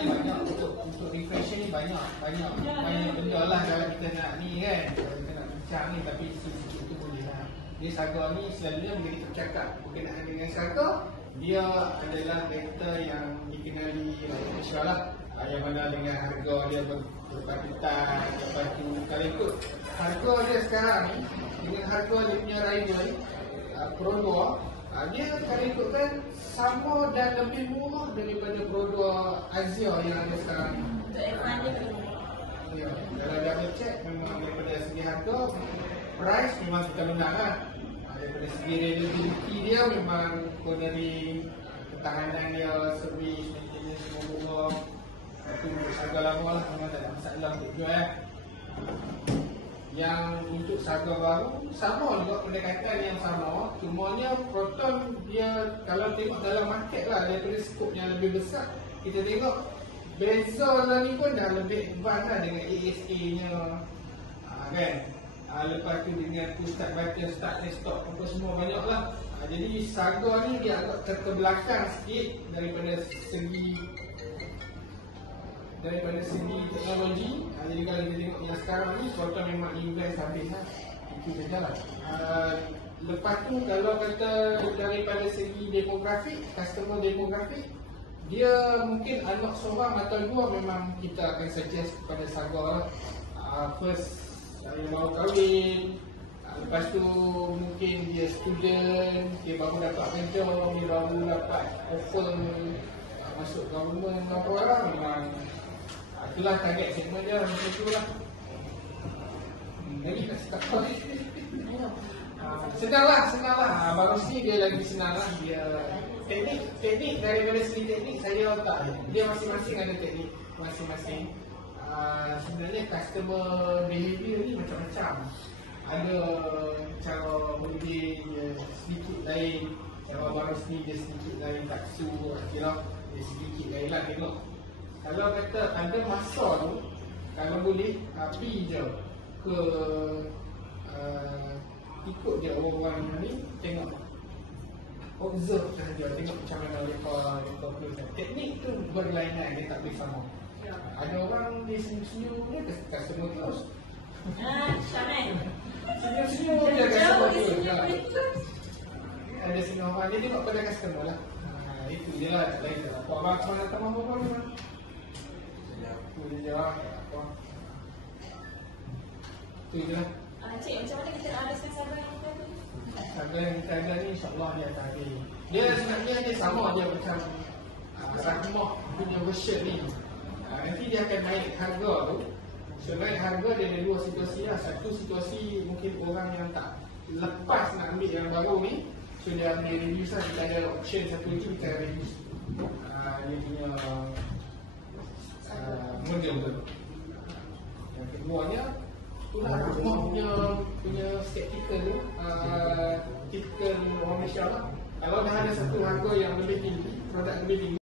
Dia banyak untuk reflection ni banyak benda lah kalau kita nak ni kan, kalau kita nak bincang ni, tapi sikit-sikit tu boleh lah. Dia Saga ni selalunya bila kita bercakap berkenaan dengan Saga, dia adalah kereta yang dikenali Malaysia lah, yang mana dengan harga dia berpatutan. Lepas tu kalau ikut harga dia sekarang ni dengan harga dia punya rider ni, Pro 2, dia kalau ikutkan sama dan lebih murah daripada Pro 2 Azia yang ada sekarang ni. Untuk F1 dia lebih murah. Ya, kalau double check memang daripada segi harga, price memang kita menang lah. Daripada segi reliability dia memang cornering, ketahanan dia, servis, maintenance semua murah. Itu Saga lama lah, memang tak ada masalah untuk jual. Yang untuk Saga baru sama juga, pendekatan yang sama, cumanya Proton dia kalau tengok dalam market lah, daripada skop yang lebih besar, kita tengok beza lah ni pun dah lebih advance lah dengan ASA nya kan. Lepas tu dengan push start button, start and stop apa semua banyak lah. Jadi Saga ni dia agak terbelakang sikit daripada segi teknologi. Jadi kalau kita tengok yang sekarang ni, Proton memang invest habis lah. Itu saja lah. Lepas tu kalau kata daripada segi demografik, customer demografik, dia mungkin anak seorang atau dua memang kita akan suggest kepada Saga lah. First, yang baru kahwin, lepas tu mungkin dia student, dia baru dapat kerja, dia baru dapat offer masuk government apa lah, memang itulah target segmen dia macam tu lah. Lagi tak tahu. Senang lah. Baru ni dia lagi senang lah. Dia teknik daripada segi teknik saya tak. Dia masing-masing ada teknik masing-masing. Sebenarnya customer behavior ni macam-macam. Ada cara mengundi dia sedikit lain, cara baru ni dia sedikit lain, taksu, akhirnya dia sedikit lain lah tengok. Kalau kata ada masa tu, kalau boleh pergi je ke ikut je orang-orang ni, tengok, observe sahaja, tengok macam mana mereka pelajari. Teknik tu berlainan, dia tak boleh sama. Ada orang dia senyum-senyum dia customer terus. Syaman Senyum-senyum dia customer terus. Ada senyum orang, dia tengok pada customer lah. Itu je lah, tak lain tak apa. Abang mana tak mahu apa ni? Itu je lah, tak apa. Itu je lah. Cik, macam mana kita nak habiskan Saga yang kita ada? Saga yang kita ada ni insyaAllah dia tak ada. Dia sebenarnya dia sama je macam Rahmah punya version ni. Nanti dia akan naik harga tu. So naik harga dia ada dua situasi lah. Satu situasi mungkin orang yang tak lepas nak ambil yang baru ni, so dia ambil reduce lah. Kita ada option satu lagi, kita reduce dia punya model tu. Yang keduanya itulah Rahmah punya skeptical tu, typical orang Malaysia lah. Kalau dah ada satu harga yang lebih tinggi, produk lebih tinggi,